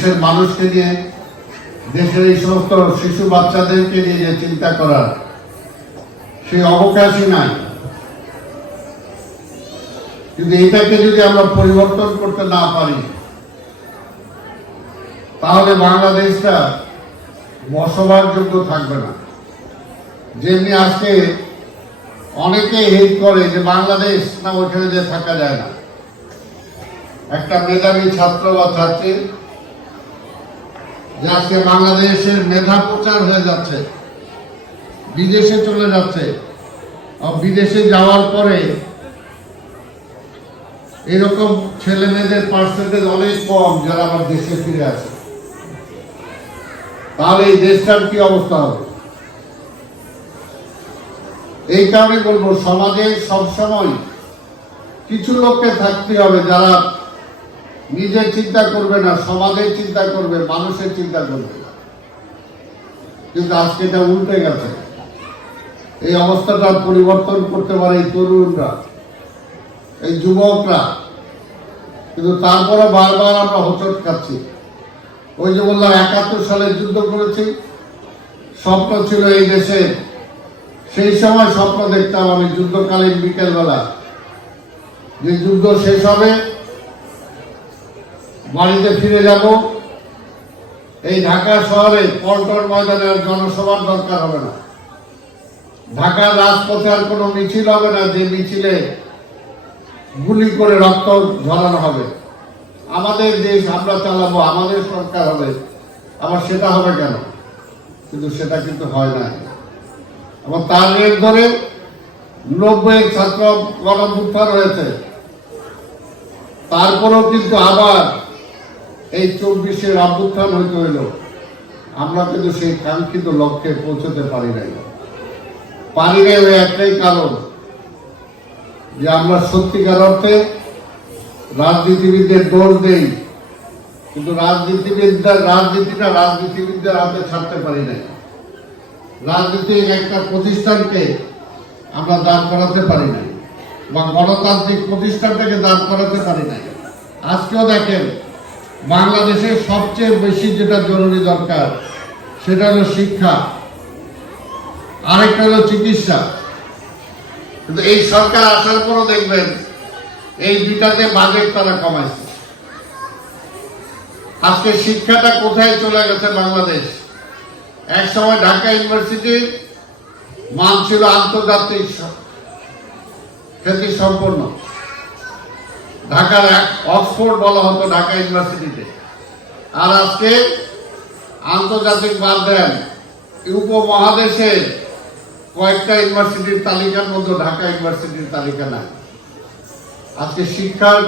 দেশের মানুষকে নিয়ে, দেশের এই সমস্ত শিশু বাচ্চাদেরকে নিয়ে যে চিন্তা করার, সেই অবকাশই নাই। কিন্তু এটাকে যদি আমরা পরিবর্তন করতে না পারি, তাহলে বাংলাদেশটা বসবাসযোগ্য থাকবে না। যেমনি আজকে অনেকে হেট করে যে বাংলাদেশ না ওখানে যে থাকা যায় না। একটা মেধাবী ছাত্র বা ছাত্রী আজকে বাংলাদেশের মেধা প্রচার হয়ে যাচ্ছে, বিদেশে চলে যাচ্ছে বিদেশে যাওয়ার পরে এরকম ছেলে মেয়েদের পার্সেন্টেজ অনেক কম যারা আমার দেশে ফিরে আসে। তাহলে এই দেশটার কি অবস্থা হবে? এই কারণে বলব, সমাজে সবসময় কিছু লোককে থাকতে হবে যারা নিজের চিন্তা করবে না সমাজের চিন্তা করবে মানুষের চিন্তা করবে। কিন্তু আজকে এটা উল্টে গেছে। এই অবস্থাটা পরিবর্তন করতে পারে এই তরুণরা, এই যুবকরা। কিন্তু তারপরে বারবার আমরা হোঁচট খাচ্ছি। ওই যে বললাম, একাত্তর সালে যুদ্ধ করেছি, স্বপ্ন ছিল এই দেশে। সেই সময় স্বপ্ন দেখতাম আমি যুদ্ধকালীন বিকেলবেলা। যে যুদ্ধ শেষ হবে বাড়িতে ফিরে যাব। এই ঢাকা শহরে পল্টন ময়দানে আর জনসভার দরকার হবে না। ঢাকার রাজপথে আর কোনো মিছিল হবে না, যে মিছিলে গুলি করে রক্ত ঝরানো হবে। আমাদের দেশ আমরা চালাবো, আমাদের সরকার হবে। আবার সেটা হবে কেন? কিন্তু সেটা কিন্তু হয় না এবং তার রেট ধরে নব্বই ছাত্র গণভুত্থান হয়েছে। তারপরেও কিন্তু আবার এই চব্বিশের অভ্যুত্থান হইতে হইল। আমরা কিন্তু সেই কাঙ্ক্ষিত লক্ষ্যে পৌঁছতে পারি নাই। পারি নাই ওই একটাই কারণ, যে আমরা সত্যিকার অর্থে রাজনীতিবিদদের দোষ দেই, কিন্তু রাজনীতিবিদদের, রাজনীতিটা রাজনীতিবিদদের হাতে ছাড়তে পারি নাই। রাজনীতির একটা প্রতিষ্ঠানকে আমরা দাঁড় করাতে পারি নাই, বা গণতান্ত্রিক প্রতিষ্ঠানটাকে দাঁড় করাতে পারি নাই। আজকেও দেখেন বাংলাদেশের সবচেয়ে বেশি যেটা জরুরি দরকার, সেটা হলো শিক্ষা। আরেকটা হলো চিকিৎসা। কিন্তু এই সরকার আসার পরও দেখবেন, এই দুটাকে বাজেট তারা কমাইছে। আজকে শিক্ষাটা কোথায় চলে গেছে বাংলাদেশ? এক সময় ঢাকা ইউনিভার্সিটি মান ছিল আন্তর্জাতিক খ্যাতি সম্পন্ন ঢাকার অক্সফোর্ড বলা হতো ঢাকা ইউনিভার্সিটিতে। আর আজকে আন্তর্জাতিক বাদ দেন উপমহাদেশের কয়েকটা ইউনিভার্সিটির তালিকার মধ্যে ঢাকা ইউনিভার্সিটির তালিকা নাই। আজকে শিক্ষার